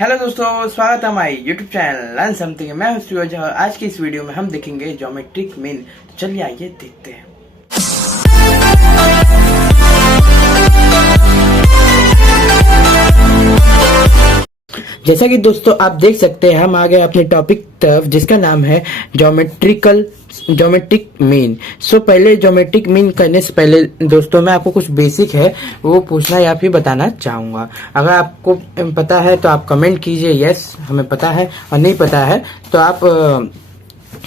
Hello दोस्तों, स्वागत है हमारे यूट्यूब चैनल लर्न समथिंग। मैं हूं सूरज और आज की इस वीडियो में हम देखेंगे ज्योमेट्रिक मीन। तो चलिए आइए देखते हैं। जैसा कि दोस्तों आप देख सकते हैं, हम आ गए अपने टॉपिक तरफ जिसका नाम है ज्योमेट्रिक मीन। सो पहले ज्योमेट्रिक मीन करने से पहले दोस्तों मैं आपको कुछ बेसिक है वो पूछना या फिर बताना चाहूंगा। अगर आपको पता है तो आप कमेंट कीजिए यस हमें पता है, और नहीं पता है तो आप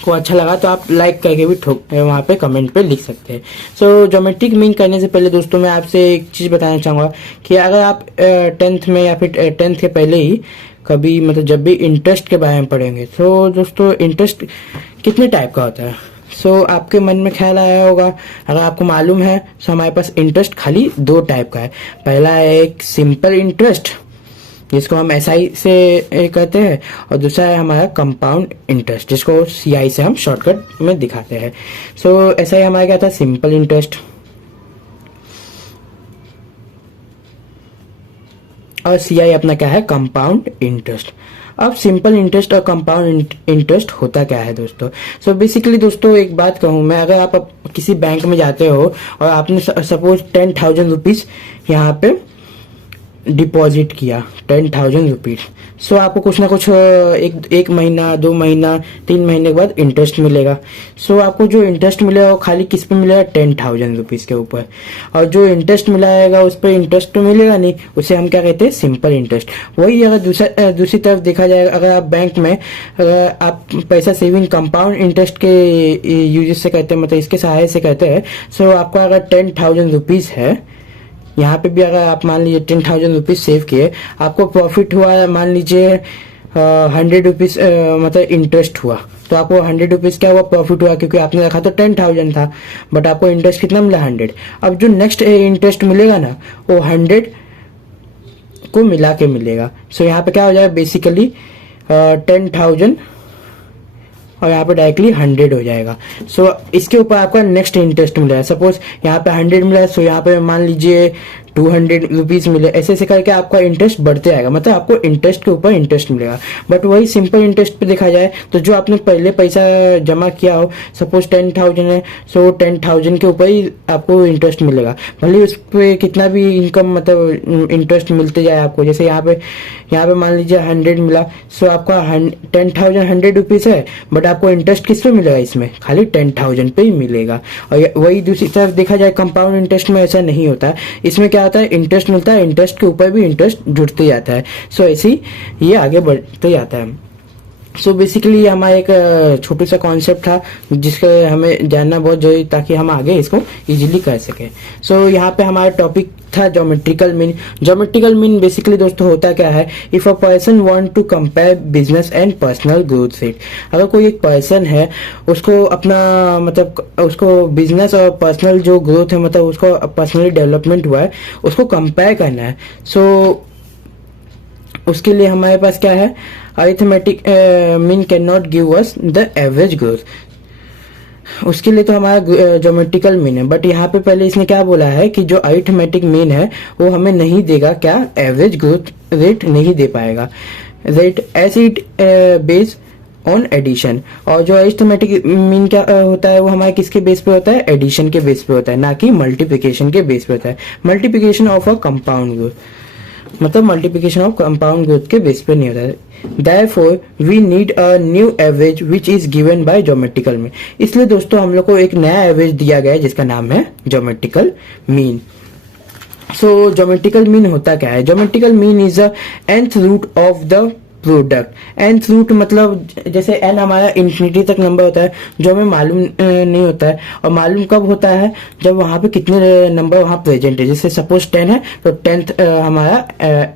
को अच्छा लगा तो आप लाइक करके भी वहाँ पे कमेंट पे लिख सकते हैं। सो ज्योमेट्रिक मीन करने से पहले दोस्तों मैं आपसे एक चीज़ बताना चाहूँगा कि अगर आप 10th में या फिर 10th के पहले ही कभी मतलब जब भी इंटरेस्ट के बारे में पढ़ेंगे तो दोस्तों इंटरेस्ट कितने टाइप का होता है। सो आपके मन में ख्याल आया होगा, अगर आपको मालूम है तो हमारे पास इंटरेस्ट खाली दो टाइप का है। पहला है एक सिंपल इंटरेस्ट जिसको हम एसआई से कहते हैं, और दूसरा है हमारा कंपाउंड इंटरेस्ट जिसको सीआई से हम शॉर्टकट में दिखाते हैं। सो एसआई हमारा क्या था, सिंपल इंटरेस्ट, और सीआई अपना क्या है, कंपाउंड इंटरेस्ट। अब सिंपल इंटरेस्ट और कंपाउंड इंटरेस्ट होता क्या है दोस्तों। सो बेसिकली दोस्तों एक बात कहूँ मैं, अगर आप किसी बैंक में जाते हो और आपने सपोज 10,000 रुपीज यहाँ पे डिपॉजिट किया, 10,000 रुपीज। सो आपको कुछ ना कुछ एक महीना 2 महीना 3 महीने के बाद इंटरेस्ट मिलेगा। सो आपको जो इंटरेस्ट मिलेगा वो खाली किस पे मिलेगा, 10,000 रुपीज के ऊपर। और जो इंटरेस्ट मिलाएगा उस पर इंटरेस्ट तो मिलेगा नहीं, उसे हम क्या कहते हैं, सिंपल इंटरेस्ट। वही अगर दूसरी तरफ देखा जाएगा, अगर आप बैंक में अगर आप पैसा सेविंग कंपाउंड इंटरेस्ट के यूज से कहते हैं, मतलब इसके सहायता से कहते हैं। सो आपको अगर 10,000 रुपीज है, यहाँ पे भी अगर आप मान लीजिए 10,000 रुपीज सेव किए, आपको प्रॉफिट हुआ मान लीजिए 100 रुपीज, मतलब इंटरेस्ट हुआ तो आपको 100 रुपीज क्या हुआ, प्रॉफिट हुआ, क्योंकि आपने रखा तो 10,000 था बट आपको इंटरेस्ट कितना मिला, 100। अब जो नेक्स्ट इंटरेस्ट मिलेगा ना वो 100 को मिला के मिलेगा। सो यहाँ पे क्या हो जाएगा, बेसिकली 10,000 और यहाँ पे डायरेक्टली 100 हो जाएगा। सो इसके ऊपर आपका नेक्स्ट इंटरेस्ट मिला है। सपोज यहाँ पे 100 मिला है, सो यहाँ पे मान लीजिए 200 रुपीज मिले, ऐसे ऐसे करके आपका इंटरेस्ट बढ़ते आएगा, मतलब आपको इंटरेस्ट के ऊपर इंटरेस्ट मिलेगा। बट वही सिंपल इंटरेस्ट पे देखा जाए तो जो आपने पहले पैसा जमा किया हो, सपोज 10,000 है, सो 10,000 के ऊपर ही आपको इंटरेस्ट मिलेगा, भले उस पर कितना भी इनकम मतलब इंटरेस्ट मिलते जाए आपको। जैसे यहाँ पे मान लीजिए 100 मिला, सो आपका 10,000 100 रुपीज है, बट आपको इंटरेस्ट किस पे मिलेगा, इसमें खाली 10,000 पे ही मिलेगा। और वही दूसरी तरफ देखा जाए कंपाउंड इंटरेस्ट में ऐसा नहीं होता, इसमें क्या होता है, इंटरेस्ट मिलता है, इंटरेस्ट के ऊपर भी इंटरेस्ट जुड़ते जाता है। सो ऐसे ही ये आगे बढ़ते जाता है। सो बेसिकली ये हमारा एक छोटा सा कॉन्सेप्ट था जिसका हमें जानना बहुत जरूरी ताकि हम आगे इसको इजीली कर सके। सो यहाँ पे हमारा टॉपिक था geometrical mean. Geometrical mean basically दोस्तों होता क्या है, if a person want to compare business and personal growth rate. अगर कोई एक पर्सन है, उसको अपना मतलब उसको बिजनेस और पर्सनल जो ग्रोथ है, मतलब उसको पर्सनली डेवलपमेंट हुआ है, उसको कंपेयर करना है। सो उसके लिए हमारे पास क्या है, arithmetic mean can not give us the average growth. उसके लिए तो हमारा ज्योमेट्रिकल मीन है, बट यहाँ पे पहले इसने क्या बोला है कि जो अरिथमेटिक मीन है वो हमें नहीं देगा, क्या, एवरेज ग्रोथ रेट नहीं दे पाएगा, rate as it base on addition. और जो अरिथमेटिक मीन क्या होता है, वो हमारे किसके बेस पे होता है, एडिशन के बेस पे होता है, ना कि मल्टीप्लिकेशन के बेस पे होता है। Multiplication of a compound growth, मतलब मल्टीप्लिकेशन ऑफ कंपाउंड ग्रोथ के बेस पे नहीं होता है। Therefore, we need a new average which is given by geometrical mean। इसलिए दोस्तों हम लोग को एक नया एवरेज दिया गया है जिसका नाम है geometrical mean. So geometrical mean होता क्या है, geometrical mean is the nth root of the product. nth root मतलब जैसे n हमारा इंफिनिटी तक नंबर होता है जो हमें मालूम नहीं होता है, और मालूम कब होता है, जब वहां पे कितने नंबर वहां प्रेजेंट है। जैसे सपोज 10 है तो 10th हमारा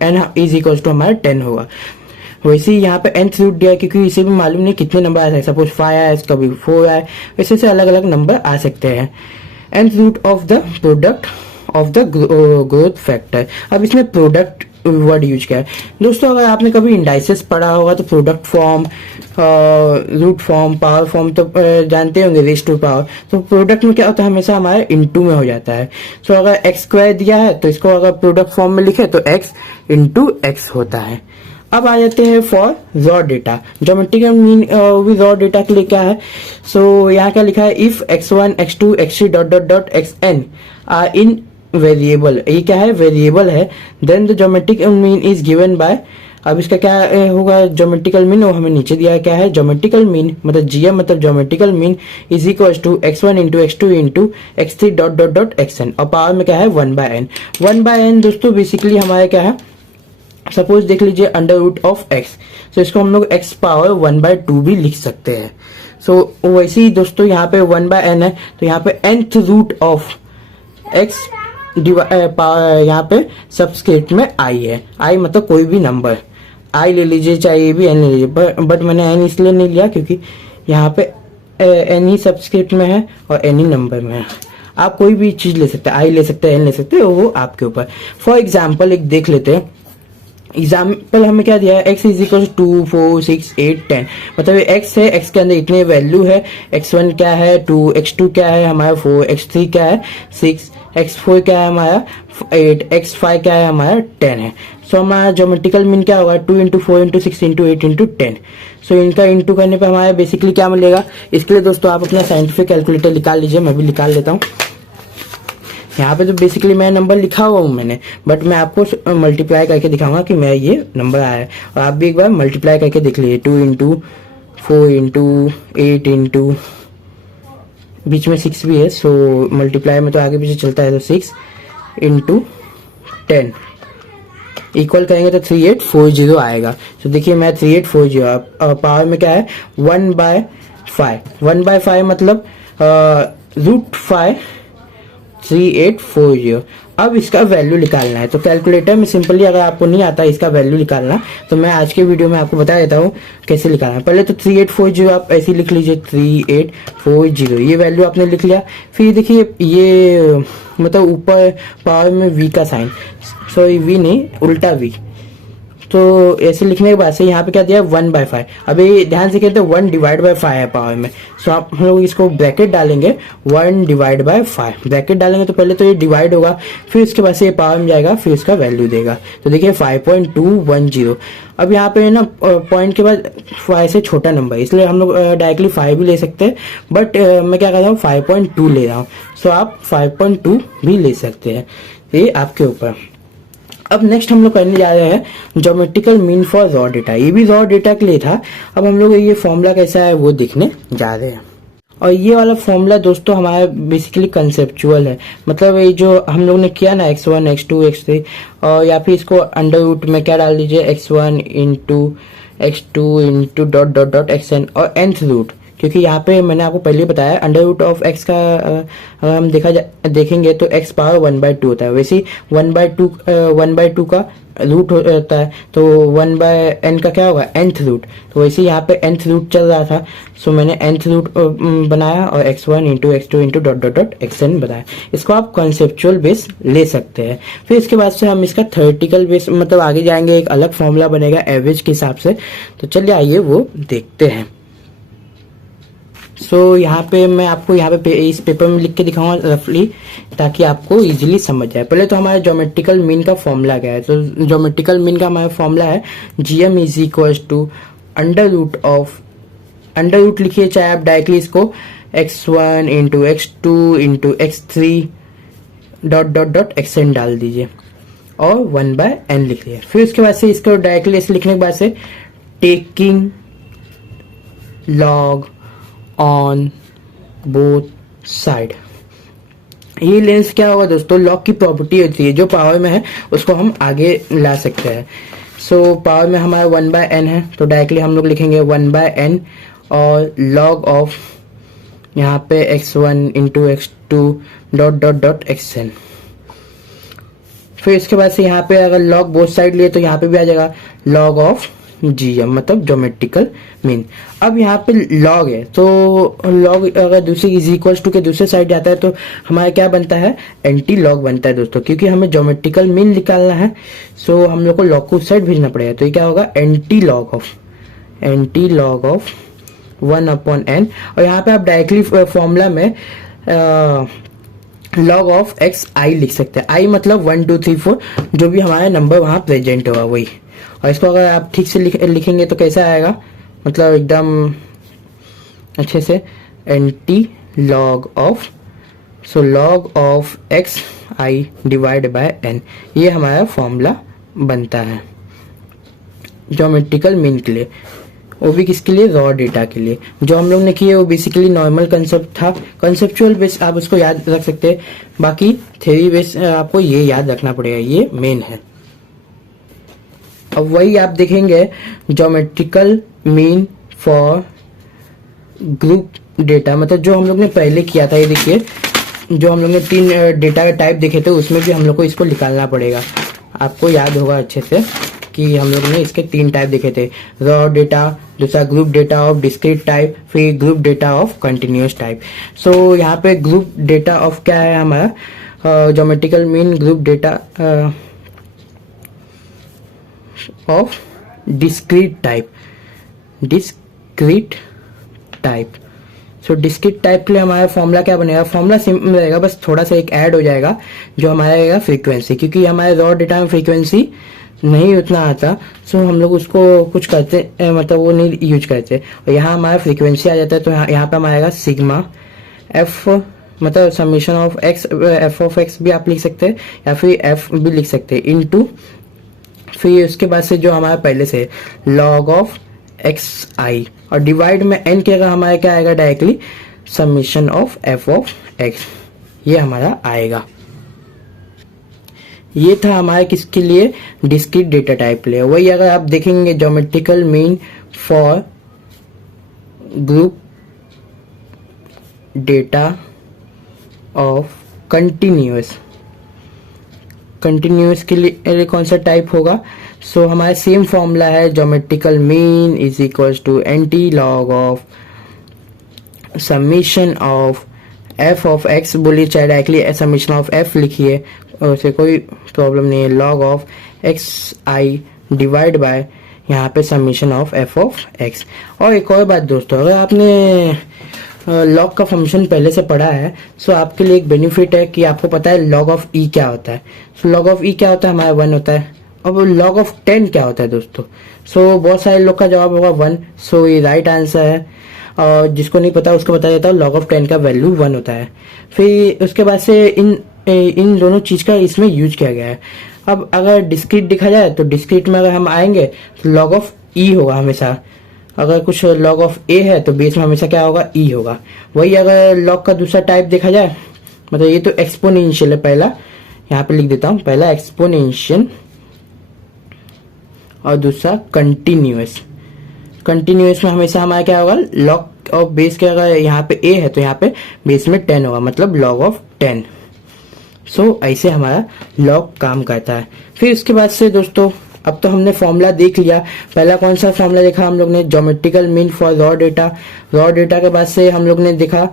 n इज इक्वल टू हमारा 10 होगा। वैसे ही यहाँ पे nth रूट दिया है क्योंकि इसे भी मालूम नहीं कितने नंबर आ सकते, सपोज 5 आए, कभी 4 आए, वैसे से अलग अलग नंबर आ सकते हैं। nth root of the product of the growth factor. अब इसमें प्रोडक्ट वर्ड यूज किया है दोस्तों। अगर आपने कभी इंडाइसेस पढ़ा होगा तो product form, root form, power form तो जानते होंगे, रेस टू पावर। तो प्रोडक्ट में क्या होता है, हमेशा हमारे इनटू में हो जाता है। सो अगर एक्स स्क्वायर दिया है तो इसको अगर प्रोडक्ट फॉर्म में लिखे तो एक्स इंटू एक्स होता है। अब आ जाते हैं for raw data. Geometrical mean भी रॉ डेटा के लिए क्या है, सो यहाँ क्या लिखा है, if x1 x2 x3 dot dot dot xn are in variable, ये क्या है, वेरिएबल है, then the geometrical mean is given by, अब इसका क्या होगा ज्योमेट्रिकल मीन, वो हमें नीचे दिया है, क्या है ज्योमेट्रिकल मीन मतलब जीएम मतलब geometrical mean is equal to x1 into x2 into x3 dot dot dot xn, और पावर में क्या है 1/n। 1/n दोस्तों बेसिकली हमारा क्या है, सपोज देख लीजिए अंडर रूट ऑफ x, तो इसको हम लोग x पावर 1/2 भी लिख सकते हैं। सो वैसे ही दोस्तों यहाँ पे 1/n है, तो यहाँ पे nth रूट ऑफ x यहाँ पे सबस्क्रिप्ट में i है, i मतलब कोई भी नंबर i ले लीजिए, चाहे ये भी n ले लीजिए, बट मैंने n इसलिए नहीं लिया क्योंकि यहाँ पे n ही सबस्क्रिप्ट में है और n ही नंबर में है। आप कोई भी चीज ले सकते हैं, i ले सकते हैं, n ले सकते हैं, वो आपके ऊपर। फॉर एग्जाम्पल एक देख लेते हैं, एग्जाम्पल हमें क्या दिया है, x इज इक्वल 2 4 6 8 10, मतलब x है, x के अंदर इतने वैल्यू है, x1 क्या है 2, x2 क्या है हमारा 4, x3 क्या है 6, x4 क्या है हमारा 8, x5 क्या है हमारा 10 है। सो हमारा ज्योमेट्रिकल मीन क्या होगा 2 इंटू 4 इंटू 6 इंटू 8 इंटू 10। सो इनका इंटू करने पे हमारा बेसिकली क्या मिलेगा, इसके लिए दोस्तों आप अपना साइंटिफिक कैलकुलेटर निकाल लीजिए, मैं भी निकाल लेता हूँ। यहाँ पे तो बेसिकली मैं नंबर लिखा हुआ हूँ मैंने, बट मैं आपको मल्टीप्लाई करके दिखाऊंगा कि मैं ये नंबर आया है, और आप भी एक बार मल्टीप्लाई करके देख लीजिए, 2 इंटू 4 इंटू 8 इंटू बीच में 6 भी है, सो मल्टीप्लाई में तो आगे पीछे चलता है, तो 6 इंटू 10 इक्वल करेंगे तो 3840 आएगा। तो देखिए मैं 3840, पावर में क्या है 1/5, 1/5 मतलब √5 3840। अब इसका वैल्यू निकालना है, तो कैलकुलेटर में सिंपली अगर आपको नहीं आता इसका वैल्यू निकालना, तो मैं आज के वीडियो में आपको बता देता हूँ कैसे निकालना है। पहले तो 3840 आप ऐसे लिख लीजिए, 3840 ये वैल्यू आपने लिख लिया। फिर देखिए ये मतलब ऊपर पावर में v का साइन, सॉरी v नहीं उल्टा v, तो ऐसे लिखने के बाद से यहाँ पे क्या दिया 1/5। अभी ध्यान से कहते हैं 1/5 है पावर में, सो आप हम लोग इसको ब्रैकेट डालेंगे 1/5 ब्रैकेट डालेंगे, तो पहले तो ये डिवाइड होगा, फिर इसके बाद से ये पावर में जाएगा, फिर इसका वैल्यू देगा। तो देखिए 5.210। अब यहाँ पे ना पॉइंट के बाद 5 से छोटा नंबर, इसलिए हम लोग डायरेक्टली 5 भी ले सकते हैं, बट मैं क्या कर रहा हूँ 5.2 ले रहा हूँ, सो आप 5.2 भी ले सकते हैं, ये आपके ऊपर। अब नेक्स्ट हम लोग करने जा रहे हैं geometrical mean for raw data, ये भी रॉ डेटा के लिए था। अब हम लोग ये फॉर्मूला कैसा है वो देखने जा रहे हैं, और ये वाला फॉर्मूला दोस्तों हमारा बेसिकली कंसेप्चुअल है, मतलब ये जो हम लोग ने किया ना x1 x2 x3, और या फिर इसको अंडर रूट में क्या डाल दीजिए x1 into x2 into dot dot dot xn और nth रूट, क्योंकि यहाँ पे मैंने आपको पहले बताया अंडर रूट ऑफ x का हम देखेंगे तो x पावर 1/2 होता है, वैसे 1/2 का रूट होता है, तो 1/n का क्या होगा nth रूट, तो वैसे यहाँ पे nth रूट चल रहा था, सो मैंने nth रूट बनाया और x1 into x2 into dot dot dot xn बनाया। इसको आप कॉन्सेप्चुअल बेस ले सकते हैं। फिर इसके बाद से हम इसका थ्योरेटिकल बेस मतलब आगे जाएंगे, एक अलग फॉर्मूला बनेगा एवरेज के हिसाब से, तो चलिए आइए वो देखते हैं। सो यहाँ पे मैं आपको यहाँ पे इस पेपर में लिख के दिखाऊंगा रफली, ताकि आपको इजीली समझ जाए। पहले तो हमारा ज्योमेट्रिकल मीन का फॉर्मूला क्या है, तो ज्योमेट्रिकल मीन का हमारा फॉर्मूला है gm is equal to under root of, under root लिखिए चाहे आप डायरेक्टली इसको x1 into x2 into x3 dot dot dot xn डाल दीजिए और 1/n लिख लिया। फिर उसके बाद से इसको डायरेक्टली ऐसे लिखने के बाद से taking log on both side, ये लेंस क्या होगा दोस्तों, लॉग की प्रॉपर्टी होती है, जो पावर में है उसको हम आगे ला सकते हैं। सो पावर में हमारा 1/n है, तो डायरेक्टली हम लोग लिखेंगे 1/n और लॉग ऑफ यहाँ पे x1 into x2 dot dot dot xn। फिर इसके बाद से यहाँ पे अगर लॉग बोथ साइड लिए तो यहाँ पे भी आ जाएगा log ऑफ gm मतलब ज्योमेट्रिकल मीन। अब यहाँ पे लॉग है, तो लॉग अगर दूसरी इज इक्वल्स टू के दूसरे साइड जाता है तो हमारा क्या बनता है, एंटी लॉग बनता है दोस्तों, क्योंकि हमें ज्योमेट्रिकल मीन निकालना है, सो हम लोग को लॉग को उस साइड भेजना पड़ेगा। तो ये क्या होगा, एंटी लॉग ऑफ 1/n, और यहाँ पे आप डायरेक्टली फॉर्मूला में लॉग ऑफ x i लिख सकते हैं। i मतलब 1 2 3 4 जो भी हमारा नंबर वहां प्रेजेंट होगा वही, और इसको अगर आप ठीक से लिखेंगे तो कैसा आएगा, मतलब एकदम अच्छे से, anti log of, so log of X I divide by N, ये हमारा फॉर्मूला बनता है ज्योमेट्रिकल मीन के लिए, वो भी किसके लिए, रॉ डेटा के लिए। जो हम लोग ने किए वो बेसिकली नॉर्मल कंसेप्ट था, कंसेप्चुअल बेस आप उसको याद रख सकते हैं, बाकी थ्योरी बेस आपको ये याद रखना पड़ेगा, ये मेन है। अब वही आप देखेंगे geometrical mean for group data, मतलब जो हम लोग ने पहले किया था, ये देखिए जो हम लोग ने 3 डेटा का टाइप देखे थे उसमें भी हम लोग को इसको निकालना पड़ेगा। आपको याद होगा अच्छे से कि हम लोग ने इसके 3 टाइप देखे थे, रॉ डेटा, दूसरा group data of discrete type, फिर group data of continuous type. So यहाँ पे ग्रुप डेटा ऑफ क्या है हमारा, geometrical mean group data of discrete type, discrete type. So discrete type के लिए हमारा फॉर्मूला क्या बनेगा, फॉर्मूला सिंपल रहेगा, बस थोड़ा सा एक ऐड हो जाएगा जो हमारा रहेगा फ्रीक्वेंसी, क्योंकि हमारे रॉ डेटा में फ्रीक्वेंसी नहीं उतना आता, सो हम लोग उसको कुछ करते मतलब वो नहीं यूज करते, और यहाँ हमारा फ्रीक्वेंसी आ जाता है। तो यहाँ पे हमारा आएगा सिग्मा एफ, मतलब summation of x, F of x भी आप लिख सकते हैं या फिर एफ भी लिख सकते हैं, इनटू फिर उसके बाद से जो हमारा पहले से लॉग ऑफ एक्स आई, और डिवाइड में एन के अगर हमारा क्या आएगा directly summation of F of x, ये हमारा आएगा। ये था हमारे किसके लिए, डिस्क्रीट डेटा टाइप के लिए। वही अगर आप देखेंगे geometrical mean for group data of continuous, continuous के लिए कौन सा टाइप होगा, सो हमारा सेम फॉर्मूला है, geometrical mean is equals to anti log of summation of F of X, बोलिए चाहे डायरेक्टली समीशन ऑफ एफ लिखिए, वैसे कोई प्रॉब्लम नहीं है, log of X I divide bye यहाँ पे summation of F of x. और एक और बात दोस्तों, अगर आपने लॉग का फंक्शन पहले से पढ़ा है, सो आपके लिए एक बेनिफिट है कि आपको पता है लॉग ऑफ ई क्या होता है। सो लॉग ऑफ ई क्या होता है, हमारा 1 होता है। अब लॉग ऑफ 10 क्या होता है दोस्तों, सो बहुत सारे लोग का जवाब होगा 1, सो ये राइट आंसर है। और जिसको नहीं पता उसको बता देता हूँ, log ऑफ 10 का वैल्यू 1 होता है। फिर उसके बाद से इन दोनों चीज का इसमें यूज किया गया है। अब अगर डिस्क्रीट दिखा जाए तो डिस्क्रीट में अगर हम आएंगे तो log ऑफ ई होगा हमेशा, अगर कुछ log ऑफ ए है तो बेस में हमेशा क्या होगा, ई होगा। वही अगर log का दूसरा टाइप देखा जाए, मतलब ये तो एक्सपोनेंशियल है, पहला यहाँ पे लिख देता हूँ, पहला एक्सपोनेंशियल और दूसरा कंटिन्यूअस। कंटिन्यूअस में हमेशा हमारा क्या होगा, log ऑफ बेस के अगर यहाँ पे ए है तो यहाँ पे बेस में 10 होगा, मतलब log ऑफ 10। सो ऐसे हमारा log काम करता है। फिर उसके बाद से दोस्तों अब तो हमने फॉर्मूला देख लिया। पहला कौन सा फॉर्मूला देखा हम लोग ने, geometrical mean for raw data. Raw data के बाद से हम लोग ने देखा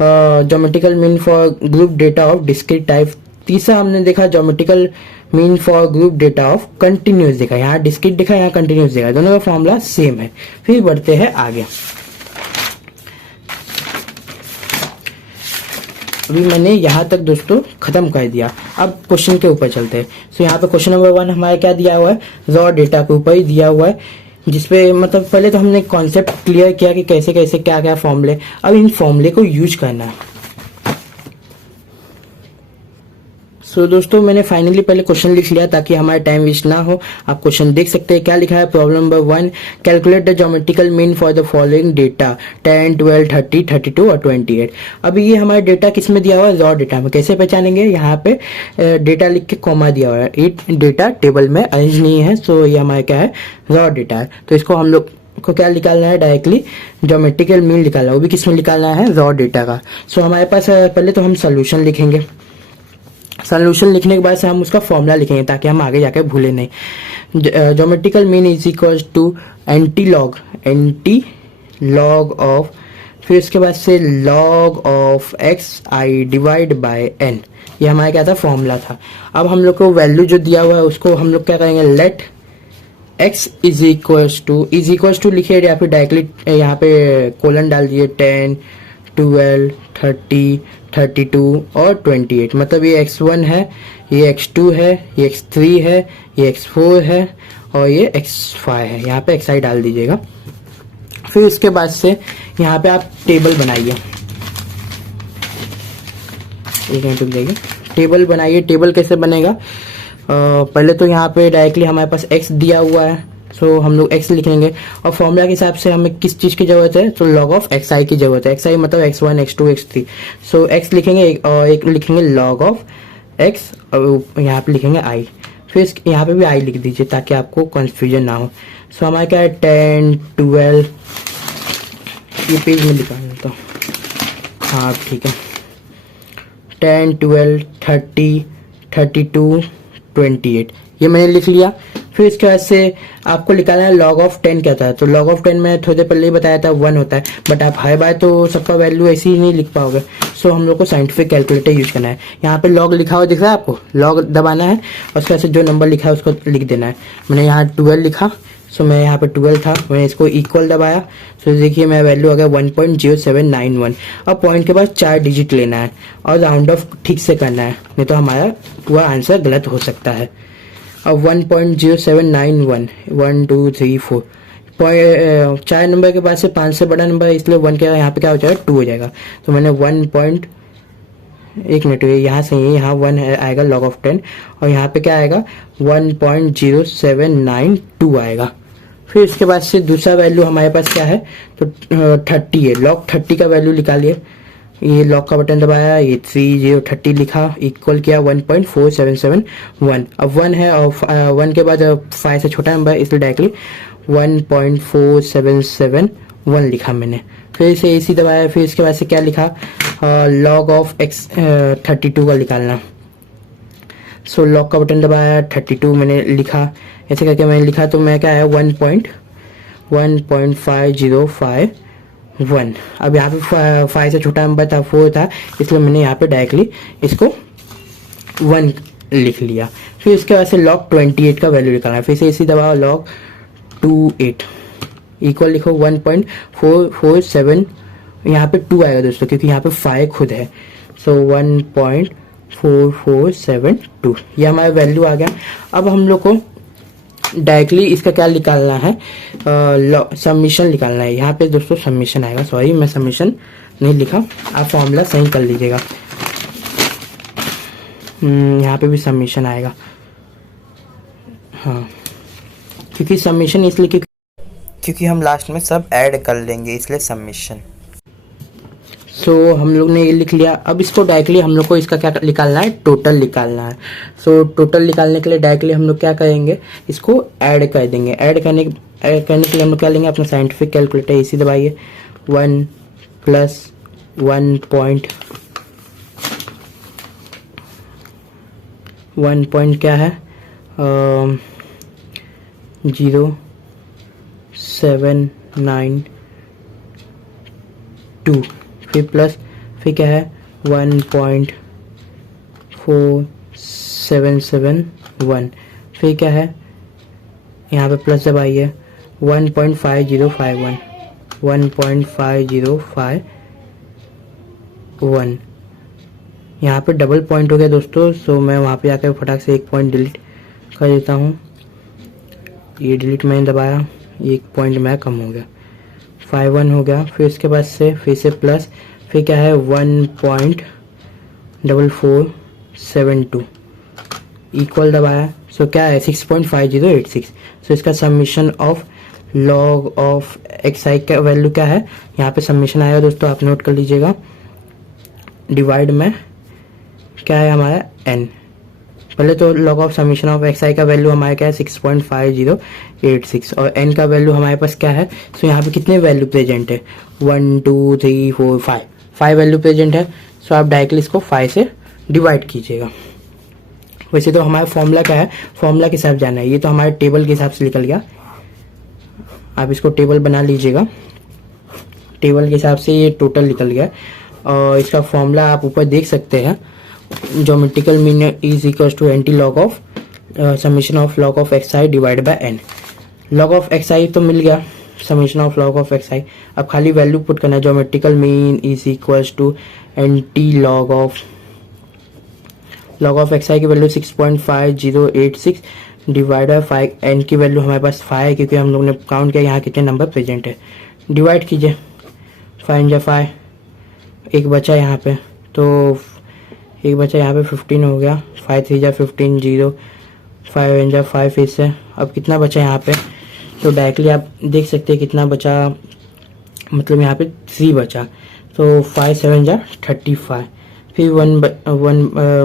geometrical mean for group data of discrete type. तीसरा हमने देखा geometrical mean for group data of continuous देखा, यहाँ डिस्क्रीट देखा, यहाँ कंटिन्यूअस देखा, दोनों का फॉर्मूला सेम है। फिर बढ़ते हैं आगे। अभी मैंने यहाँ तक दोस्तों खत्म कर दिया, अब क्वेश्चन के ऊपर चलते हैं। सो यहाँ पे क्वेश्चन नंबर 1 हमारा क्या दिया हुआ है, रॉ डेटा के ऊपर ही दिया हुआ है, जिसपे मतलब पहले तो हमने कॉन्सेप्ट क्लियर किया कि कैसे कैसे क्या क्या फॉर्मूले, अब इन फॉर्मूले को यूज करना है। सो दोस्तों मैंने फाइनली पहले क्वेश्चन लिख लिया ताकि हमारा टाइम वेस्ट ना हो। आप क्वेश्चन देख सकते हैं क्या लिखा है। Problem number 1, calculate the geometrical mean for the following data 10, 12, 30, 32 और 28। अभी ये हमारा डेटा किस में दिया हुआ है, रॉ डेटा में। कैसे पहचानेंगे, यहाँ पे डेटा लिख के कॉमा दिया हुआ है, ये डेटा टेबल में अरेंज नहीं है, सो ये हमारा क्या है, रॉ डेटा है। तो इसको हम लोग को क्या निकालना है, डायरेक्टली ज्योमेट्रिकल मीन निकालना है, वो भी किस में निकालना है, रॉ डेटा का। सो हमारे पास पहले तो हम सोल्यूशन लिखेंगे। सोल्यूशन लिखने के बाद से हम उसका फॉर्मूला लिखेंगे ताकि हम आगे जाके भूले नहीं। Geometrical mean is equal to anti log of, फिर उसके बाद से log of X I divide by N. ये हमारा क्या था, फॉर्मूला था। अब हम लोग को वैल्यू जो दिया हुआ है उसको हम लोग क्या करेंगे, let x is equals to लिखिए या फिर डायरेक्टली यहाँ पे कोलन डाल दिए 10, 12, 30, 32 और 28। मतलब ये x1 है, ये x2 है, ये x3 है, ये x4 है और ये XY है, यहाँ पे XI डाल दीजिएगा। फिर उसके बाद से यहाँ पे आप टेबल बनाइए, एक मिनट रुक जाइए। टेबल बनाइए। टेबल कैसे बनेगा, पहले तो यहाँ पे डायरेक्टली हमारे पास x दिया हुआ है, सो हम लोग x लिख लेंगे। और फॉर्मूला के हिसाब से हमें किस चीज़ की ज़रूरत है, तो log ऑफ xi की ज़रूरत है। xi मतलब x1 x2 x3, सो x लिखेंगे और एक लिखेंगे log ऑफ x और यहाँ पे लिखेंगे i। फिर यहाँ पे भी i लिख दीजिए ताकि आपको कन्फ्यूजन ना हो। सो हमारा क्या है 10 12, ये पेज में लिखा देता हूँ, हाँ ठीक है, 10 12 30 32 28, ये मैंने लिख लिया। फिर इसके बाद से आपको निकालना है log ऑफ 10 क्या था, तो log ऑफ 10 में थोड़ी देर पहले ही बताया था 1 होता है, बट आप हर बार तो सबका वैल्यू ऐसे ही नहीं लिख पाओगे। सो हम लोग को साइंटिफिक कैलकुलेटर यूज करना है। यहाँ पे log लिखा हुआ दिख रहा है आपको, log दबाना है और उसके बाद से जो नंबर लिखा है उसको लिख देना है। मैंने यहाँ 12 लिखा, सो मैं यहाँ पे 12 था, मैंने इसको इक्वल दबाया, सो देखिए मेरा वैल्यू आ गया 1.0791। अब पॉइंट के बाद 4 डिजिट लेना है और राउंड ऑफ ठीक से करना है, नहीं तो हमारा वह आंसर गलत हो सकता है। अब 1.0791 1 2 3 4 4 नंबर के बाद से 5 से बड़ा नंबर है, इसलिए 1 के यहाँ पे क्या हो जाएगा 2 हो जाएगा। तो मैंने 1 मिनट यहाँ से ही यहाँ 1 आएगा log ऑफ 10 और यहाँ पे क्या आएगा 1.0792 आएगा। फिर इसके बाद से दूसरा वैल्यू हमारे पास क्या है, तो 30 है। log 30 का वैल्यू निकालिए, ये लॉक का बटन दबाया, ये 3030 लिखा, इक्वल किया 1.4771। अब 1 है और 1 के बाद 5 से छोटा नंबर है, इसलिए डायरेक्टली 1.4771 लिखा मैंने। फिर इसे AC दबाया, फिर इसके बाद से क्या लिखा, log ऑफ x 32 का निकालना। सो लॉक का बटन दबाया, 32 मैंने लिखा, ऐसे करके मैंने लिखा, तो मैं क्या है 1.5051। अब यहाँ पे 5 से छोटा नंबर था 4 था, इसलिए मैंने यहाँ पे डायरेक्टली इसको 1 लिख लिया। फिर इसके बाद से log 28 का वैल्यू निकालना, फिर से इसी दबाओ log 28 इक्वल लिखो 1.447, यहाँ पे 2 आएगा दोस्तों क्योंकि यहाँ पे 5 खुद है, सो 1.4472 ये हमारा वैल्यू आ गया। अब हम लोग को डायरेक्टली इसका क्या निकालना है, सबमिशन निकालना है। यहाँ पे दोस्तों सबमिशन आएगा, सॉरी मैं सबमिशन नहीं लिखा, आप फॉर्मूला सही कर लीजिएगा। यहाँ पे भी सबमिशन आएगा, हाँ क्योंकि सबमिशन इसलिए क्योंकि हम लास्ट में सब ऐड कर लेंगे, इसलिए सबमिशन। सो हम लोग ने ये लिख लिया। अब इसको डायरेक्टली हम लोग को इसका क्या निकालना है, टोटल निकालना है। सो टोटल निकालने के लिए डायरेक्टली हम लोग क्या करेंगे, इसको ऐड कर देंगे। ऐड करने के लिए हम लोग क्या लेंगे, अपना साइंटिफिक कैलकुलेटर इसी दबाइए, 1 + 1 पॉइंट क्या है 0792, फिर प्लस, फिर क्या है 1.4771, फिर क्या है यहाँ पे प्लस दबाइए 1.5051 1.5051, यहाँ पे डबल पॉइंट हो गया दोस्तों। सो मैं वहाँ पे जाकर फटाक से एक पॉइंट डिलीट कर देता हूँ, ये डिलीट मैंने दबाया, एक पॉइंट में कम हो गया, 51 हो गया। फिर इसके बाद से फिर से प्लस, फिर क्या है 1.4472 इक्वल दबाया, सो क्या है 6.5086। सो इसका submission of log of xi का वैल्यू क्या है, यहाँ पे सबमिशन आएगा दोस्तों, आप नोट कर लीजिएगा, डिवाइड में क्या है हमारा n। पहले तो log of submission of xi का वैल्यू हमारा क्या है 6.5086 और n का वैल्यू हमारे पास क्या है। सो यहाँ पे कितने वैल्यू प्रेजेंट है 1 2 3 4 5 वैल्यू प्रेजेंट है। सो आप डायरेक्टली इसको 5 से डिवाइड कीजिएगा। वैसे तो हमारा फॉर्मूला क्या है, फॉर्मूला के हिसाब जाना है, ये तो हमारे टेबल के हिसाब से निकल गया। आप इसको टेबल बना लीजिएगा, टेबल के हिसाब से ये टोटल निकल गया और इसका फॉर्मूला आप ऊपर देख सकते हैं, geometrical mean is equal to anti log of summation of log of xi divide by n। log of xi तो मिल गया, summation of log of xi, अब खाली वैल्यू पुट करना है, geometrical mean is equal to anti log of xi की value 6.5086 divide by 5, N की value हमारे पास 5 है क्योंकि हम लोग ने काउंट किया यहाँ कितने नंबर प्रेजेंट है। डिवाइड कीजिए, 5 जा 5, एक बचा यहाँ पे, तो एक बचा यहाँ पे 15 हो गया, 5 3 जा 15 0, 5 1 जा 5 फिर से। अब कितना बचा यहाँ पे, तो डायरेक्टली आप देख सकते हैं कितना बचा, मतलब यहाँ पे 3 बचा, तो 5 7 जा 35, फिर 1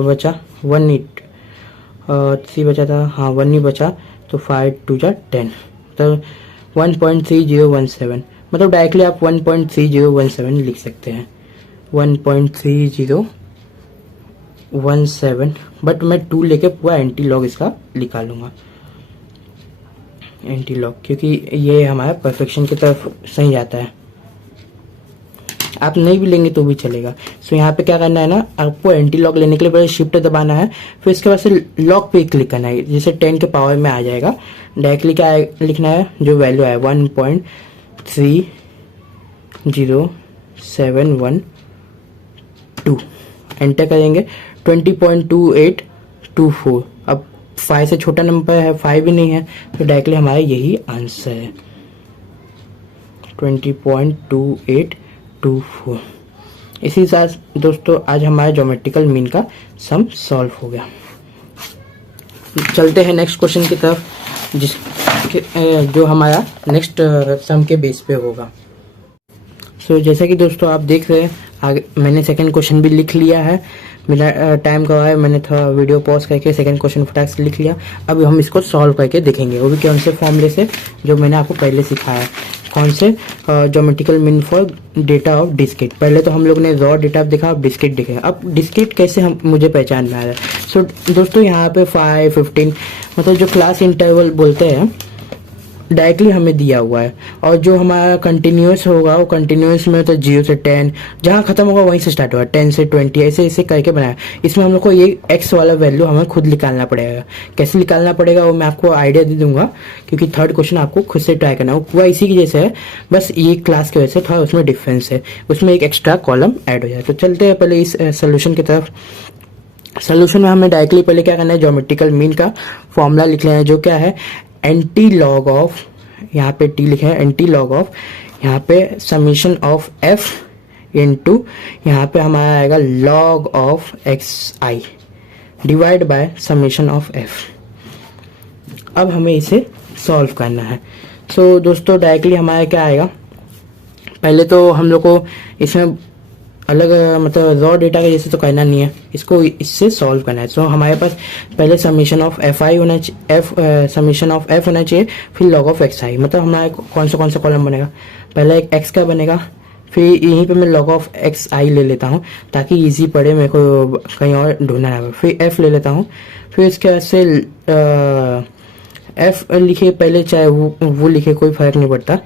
बचा 1 नहीं 3 बचा था, हाँ 1 नहीं बचा, तो 5 2 जा 10, तो 1.3017, मतलब डायरेक्टली आप 1.3017 लिख सकते हैं, 1.3017, बट मैं 2 लेके पूरा एंटी लॉग इसका निकालूंगा, एंटी लॉग, क्योंकि ये हमारा परफेक्शन की तरफ सही जाता है। आप नहीं भी लेंगे तो भी चलेगा। सो यहाँ पे क्या करना है ना, आपको एंटी लॉग लेने के लिए पहले शिफ्ट दबाना है, फिर इसके बाद से लॉग पे क्लिक करना है, जैसे 10 के पावर में आ जाएगा। डायरेक्टली क्या लिखना है, जो वैल्यू है 1.3071.2, एंटर करेंगे, 20.2824। अब 5 से छोटा नंबर है, 5 भी नहीं है, तो डायरेक्टली हमारा यही आंसर है, 20.2824। इसी साथ दोस्तों आज हमारा ज्योमेट्रिकल मीन का सम सॉल्व हो गया। चलते हैं नेक्स्ट क्वेश्चन की तरफ, जो हमारा नेक्स्ट सम के बेस पे होगा। सो जैसा कि दोस्तों आप देख रहे हैं, आगे मैंने सेकंड क्वेश्चन भी लिख लिया है, मेरा टाइम का है, मैंने थोड़ा वीडियो पॉज करके सेकंड क्वेश्चन फटाक से लिख लिया। अब हम इसको सॉल्व करके देखेंगे, वो भी कौन से फॉर्मूले से, जो मैंने आपको पहले सिखाया। कौन से, geometrical mean for data of discrete. पहले तो हम लोग ने रॉ डेटा देखा, अब डिस्क्रीट देखे। अब डिस्क्रीट कैसे हम मुझे पहचान में आ रहा है। सो दोस्तों यहाँ पे 5 15 मतलब जो क्लास इंटरवल बोलते हैं डायरेक्टली हमें दिया हुआ है, और जो हमारा कंटिन्यूस होगा वो कंटिन्यूस में तो 0 से 10, जहाँ खत्म होगा वहीं से स्टार्ट होगा, 10 से 20 ऐसे ऐसे करके बनाया। इसमें हम लोग को ये x वाला वैल्यू हमें खुद निकालना पड़ेगा। कैसे निकालना पड़ेगा वो मैं आपको आइडिया दे दूंगा, क्योंकि थर्ड क्वेश्चन आपको खुद से ट्राई करना है। वो पूरा इसी की जैसे है, बस ये क्लास की वजह से थोड़ा उसमें डिफरेंस है, उसमें एक एक्स्ट्रा कॉलम ऐड हो जाए। तो चलते हैं पहले इस सोल्यूशन की तरफ। सोल्यूशन में हमें डायरेक्टली पहले क्या करना है, ज्योमेट्रिकल मीन का फॉर्मूला लिख लेना है, जो क्या है एंटी लॉग ऑफ, यहाँ पे टी लिखे हैं, एंटी लॉग ऑफ, यहाँ पे समीशन ऑफ एफ इनटू, यहाँ पे हमारा आएगा log of X I divide bye summation of F. अब हमें इसे सॉल्व करना है। सो दोस्तों डायरेक्टली हमारा क्या आएगा, पहले तो हम लोग को इसमें अलग मतलब रॉ डेटा के जैसे तो करना नहीं है, इसको इससे सॉल्व करना है। सो हमारे पास पहले समीशन ऑफ एफ आई होना चाहिए, समीशन ऑफ एफ होना चाहिए, फिर लॉग ऑफ एक्स आई। मतलब हमारा कौन सा कॉलम बनेगा, पहले एक एक्स का बनेगा, फिर यहीं पे मैं लॉग ऑफ एक्स आई ले लेता हूँ ताकि इजी पड़े, मेरे को कहीं और ढूंढना ना पड़े। फिर एफ ले लेता हूँ, फिर इसके बाद से एफ लिखे पहले, चाहे वो लिखे कोई फर्क नहीं पड़ता,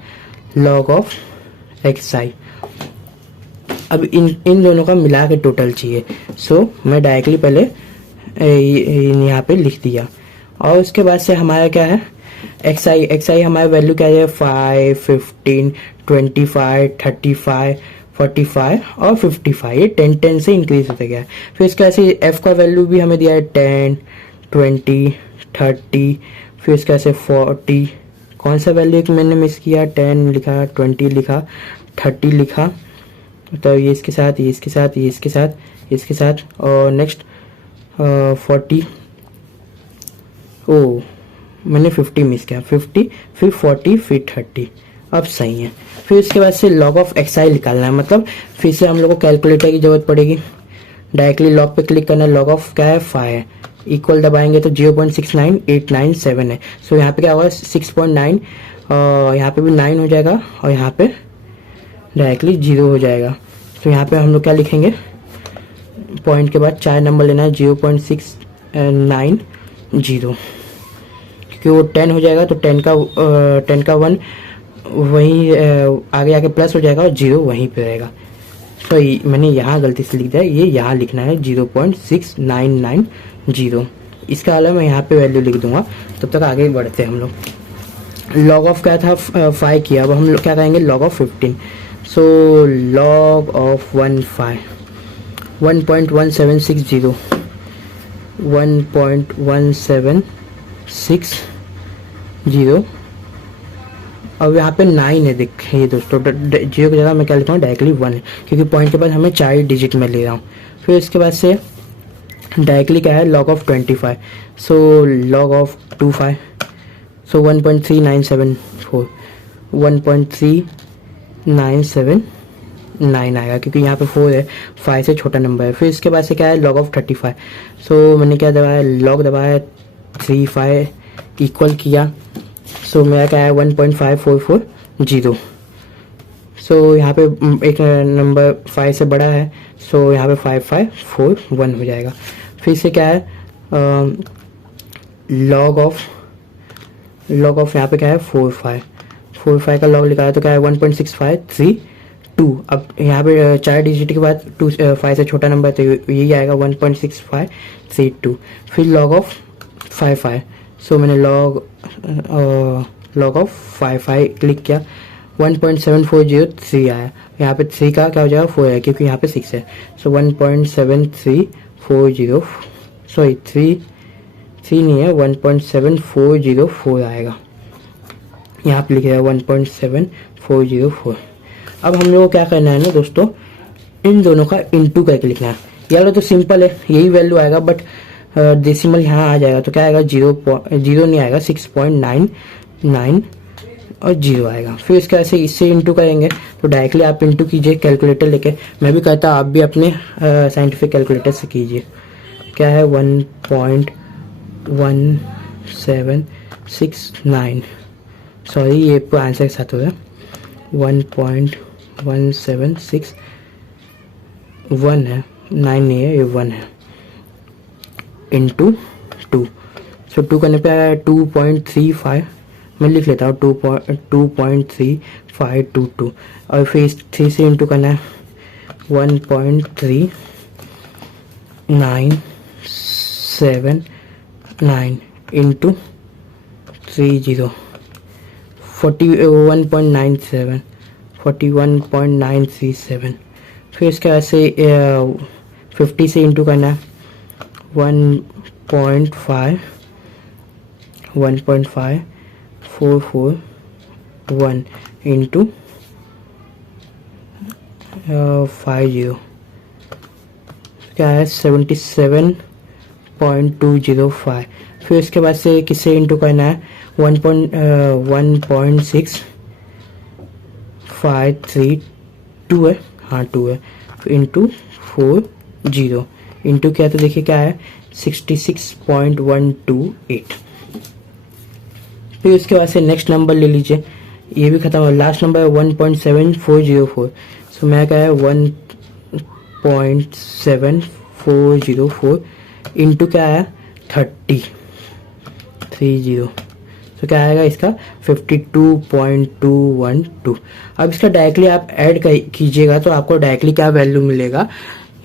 लॉग ऑफ एक्स आई। अब इन दोनों का मिला के टोटल चाहिए। सो मैं डायरेक्टली पहले यहाँ पे लिख दिया, और उसके बाद से हमारा क्या है एक्स आई हमारा वैल्यू क्या है 5 15 25 35 45 और 55, ये 10 से इंक्रीज होता गया है। फिर इसके ऐसे एफ का वैल्यू भी हमें दिया है 10 20 30, फिर इसके ऐसे 40, कौन सा वैल्यू एक मैंने मिस किया, 10 लिखा 20 लिखा 30 लिखा, तो ये इसके साथ, ये इसके साथ, ये इसके साथ, इसके साथ, और नेक्स्ट 40, ओ मैंने 50 मिस किया, 50 फिर 40 फिर 30, अब सही है। फिर इसके बाद से log ऑफ एक्स आई निकालना है, मतलब फिर से हम लोग को कैलकुलेटर की जरूरत पड़ेगी। डायरेक्टली log पे क्लिक करना है, log ऑफ क्या है 5 है, इक्वल दबाएंगे तो 0.69897 है। सो यहाँ पे क्या होगा 6.9, और यहाँ पे भी 9 हो जाएगा, और यहाँ पे डायरेक्टली 0 हो जाएगा। तो यहाँ पे हम लोग क्या लिखेंगे, पॉइंट के बाद 4 नंबर लेना है, 0.690, क्योंकि वो 10 हो जाएगा तो 10 का 1 वहीं आगे आके प्लस हो जाएगा, और 0 वहीं पे रहेगा। तो मैंने यहाँ गलती से लिख दिया, ये यहाँ लिखना है 0.6990। इसका अलावा मैं यहाँ पे वैल्यू लिख दूंगा, तब तक आगे बढ़ते हैं हम लोग। लॉग ऑफ क्या था 5 किया, अब हम लोग क्या करेंगे log of 15। So log of 1.1760 1.1760 0। अब यहाँ पे 9 है, देखिए दोस्तों, 0 की जगह मैं क्या लिखा हूँ, डायरेक्टली 1 है, क्योंकि पॉइंट के बाद हमें 4 डिजिट में ले रहा हूँ। फिर इसके बाद से डायरेक्टली क्या है, log of 25, so log of 25, सो 1.3974, 1.3979 आएगा, क्योंकि यहाँ पे 4 है, 5 से छोटा नंबर है। फिर इसके बाद से क्या है, log ऑफ 35, सो मैंने क्या दबाया, log दबाया, 35 इक्वल किया, सो मेरा क्या है 1.5440। सो यहाँ पे एक नंबर 5 से बड़ा है, सो यहाँ पे 5541 हो जाएगा। फिर से क्या है, log ऑफ यहाँ पे क्या है 45 का log लिखा है, तो क्या है 1.6532। अब यहाँ पे 4 डिजिट के बाद 5 से छोटा नंबर है, तो यही आएगा 1.6532। फिर log ऑफ 55, सो मैंने log ऑफ 55 क्लिक किया, 1.7403 आया। यहाँ पे 3 का क्या हो जाएगा, 4 है, क्योंकि यहाँ पे 6 है, सो 1.7340, सॉरी 3 नहीं है, 1.7404 आएगा, यहाँ पे लिखेगा 1.7404। अब हम लोग को क्या करना है ना दोस्तों, इन दोनों का इनटू करके लिखना है। यार तो सिंपल है, यही वैल्यू आएगा, बट डेसिमल यहाँ आ जाएगा, तो क्या आएगा, 0 नहीं आएगा, 6.99 और 0 आएगा। फिर इसके ऐसे इससे इंटू करेंगे, तो डायरेक्टली आप इंटू कीजिए कैलकुलेटर लेके, मैं भी कहता हूँ आप भी अपने साइंटिफिक कैलकुलेटर से कीजिए। क्या है 1.1769, सॉरी ये आंसर के साथ हो रहा है, 1.1761 है, 9 नहीं है, ये 1 है, इंटू 2, सो 2 करने पे आया 2.35, मैं लिख लेता हूँ 2.3522, और फिर 3 से इंटू करना है 1.3979 इंटू 30, 41.937। फिर इसके बाद से 50 से इंटू करना है 1.5441 इंटू 50, क्या है 77.205। फिर इसके बाद से किससे इंटू करना है 1.6532 है, हाँ 2 है, इंटू 40 इंटू क्या, तो देखिए क्या है 66.128। फिर उसके बाद से नेक्स्ट नंबर ले लीजिए, ये भी खत्म हो, लास्ट नंबर है 1.7404, सो मैं क्या है 1.7404 इंटू क्या है 30, तो क्या आएगा इसका 52.212। अब इसका डायरेक्टली आप ऐड कीजिएगा, तो आपको डायरेक्टली क्या वैल्यू मिलेगा,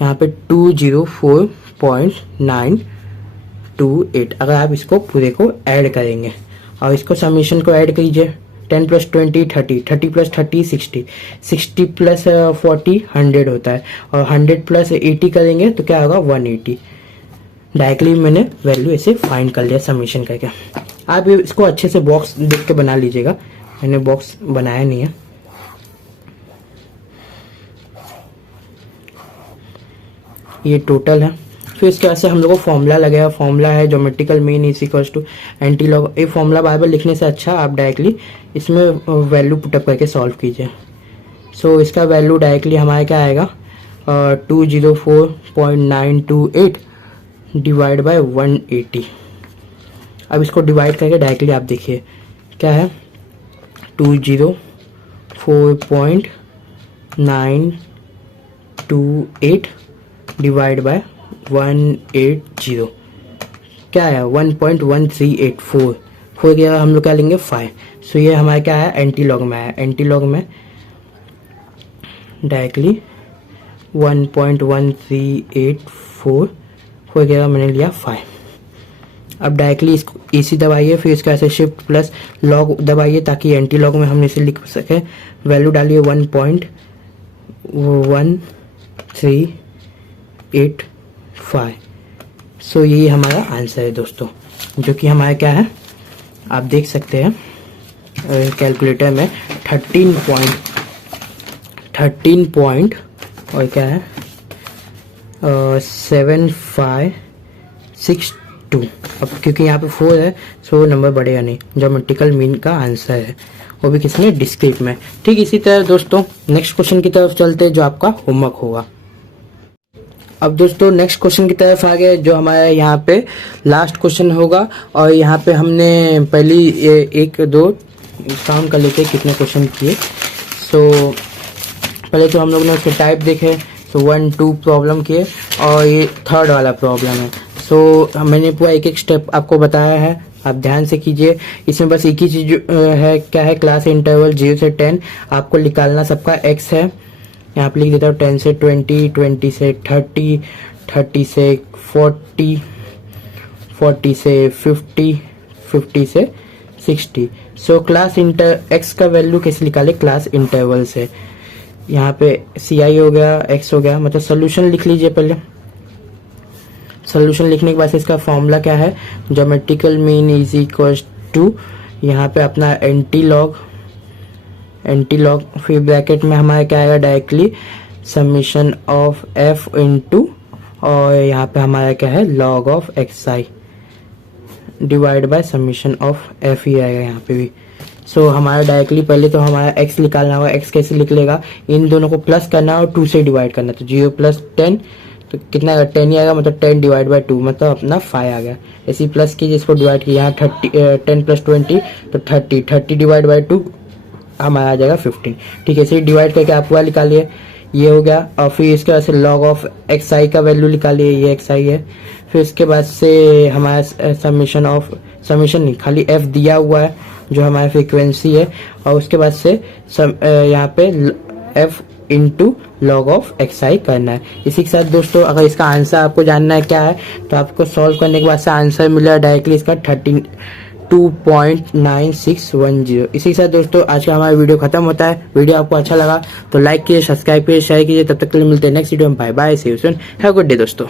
यहाँ पे 204.928। अगर आप इसको पूरे को ऐड करेंगे और इसको समीशन को ऐड कीजिए, 10 + 20 30, 30 + 30 60, 60 + 40 100 होता है, और 100 + 80 करेंगे तो क्या होगा 180। डायरेक्टली मैंने वैल्यू ऐसे फाइंड कर लिया समीशन करके। आप इसको अच्छे से बॉक्स देख के बना लीजिएगा, मैंने बॉक्स बनाया नहीं है। ये टोटल है। फिर इसके बाद से हम लोग को फॉर्मूला लगेगा, फॉर्मूला है geometrical mean is equals to anti log. ये फॉर्मूला बार बार लिखने से अच्छा आप डायरेक्टली इसमें वैल्यू पुटअप करके सॉल्व कीजिए। सो इसका वैल्यू डायरेक्टली हमारा क्या आएगा 204.928 डिवाइड बाय 180। अब इसको डिवाइड करके डायरेक्टली आप देखिए क्या है 204.928 डिवाइड बाय 180 क्या है 1.1384। हो गया, हम लोग क्या लेंगे 5। सो ये हमारा क्या है एंटी लॉग में है, एंटी लॉग में डायरेक्टली 1.1384 हो गया, मैंने लिया 5। अब डायरेक्टली इसको इसी दबाइए, फिर इसका ऐसे शिफ्ट प्लस लॉग दबाइए ताकि एंटी लॉग में हम इसे लिख सके। वैल्यू डालिए 1.1385। सो यही हमारा आंसर है दोस्तों। जो कि हमारा क्या है आप देख सकते हैं कैलकुलेटर में 13 पॉइंट और क्या है 7562। अब क्योंकि यहाँ पे 4 है सो नंबर बढ़ेगा नहीं, ज्योमेट्रिकल मीन का आंसर है, वो भी किसमें डिस्क्रीट में। ठीक इसी तरह दोस्तों नेक्स्ट क्वेश्चन की तरफ चलते हैं जो आपका होमवर्क होगा। अब दोस्तों नेक्स्ट क्वेश्चन की तरफ आ गए जो हमारा यहाँ पे लास्ट क्वेश्चन होगा। और यहाँ पे हमने पहली 1 2 काउंट कर लेते हैं कितने क्वेश्चन किए। सो पहले तो हम लोग ने उसके टाइप देखे, सो 1 2 प्रॉब्लम किए और ये थर्ड वाला प्रॉब्लम है। सो मैंने पूरा एक स्टेप आपको बताया है, आप ध्यान से कीजिए। इसमें बस एक ही चीज है, क्या है, क्लास इंटरवल 0 से 10 आपको निकालना सबका x है। यहाँ पे लिख देता हूँ 10 से 20, 20 से 30, 30 से 40, 40 से 50, 50 से 60। सो क्लास x का वैल्यू कैसे निकाले, क्लास इंटरवल से। यहाँ पे ci हो गया, x हो गया, मतलब सोल्यूशन लिख लीजिए पहले। सोल्यूशन लिखने के बाद इसका फॉर्मूला क्या है, geometrical mean is equal to यहाँ पे अपना एंटी लॉग, फिर ब्रैकेट में हमारा क्या आएगा directly summation of f into और यहाँ पे हमारा क्या है log of xi divide bye summation of f ही आएगा यहाँ पे भी। सो हमारा डायरेक्टली पहले तो हमारा x निकालना होगा। x कैसे लिख लेगा, इन दोनों को प्लस करना और 2 से डिवाइड करना, तो 0 प्लस 10 तो कितना आएगा 10 ही आएगा, मतलब 10 डिवाइड बाय 2 मतलब अपना 5 आ गया। ऐसे प्लस कीजिए, इसको डिवाइड कीजिए, यहाँ 10 प्लस 20 तो 30 डिवाइड बाय 2 हमारा आ जाएगा 15। ठीक है, इसे डिवाइड करके आप पूरा निकालिए, ये हो गया। और फिर इसके बाद से लॉग ऑफ xi का वैल्यू निकालिए, ये xi है। फिर इसके बाद से हमारा समीशन नहीं खाली f दिया हुआ है जो हमारा फ्रीक्वेंसी है, और उसके बाद से यहाँ पे f into log of xi करना है। इसी के साथ दोस्तों अगर इसका आंसर आपको जानना है क्या है तो आपको सॉल्व करने के बाद से आंसर मिलेगा डायरेक्टली इसका 32.9610। इसी के साथ दोस्तों आज का हमारा वीडियो खत्म होता है। वीडियो आपको अच्छा लगा तो लाइक कीजिए, सब्सक्राइब कीजिए, शेयर कीजिए। तब तक के लिए मिलते हैं नेक्स्ट वीडियो में। Bye bye, see you soon, have a good day दोस्तों।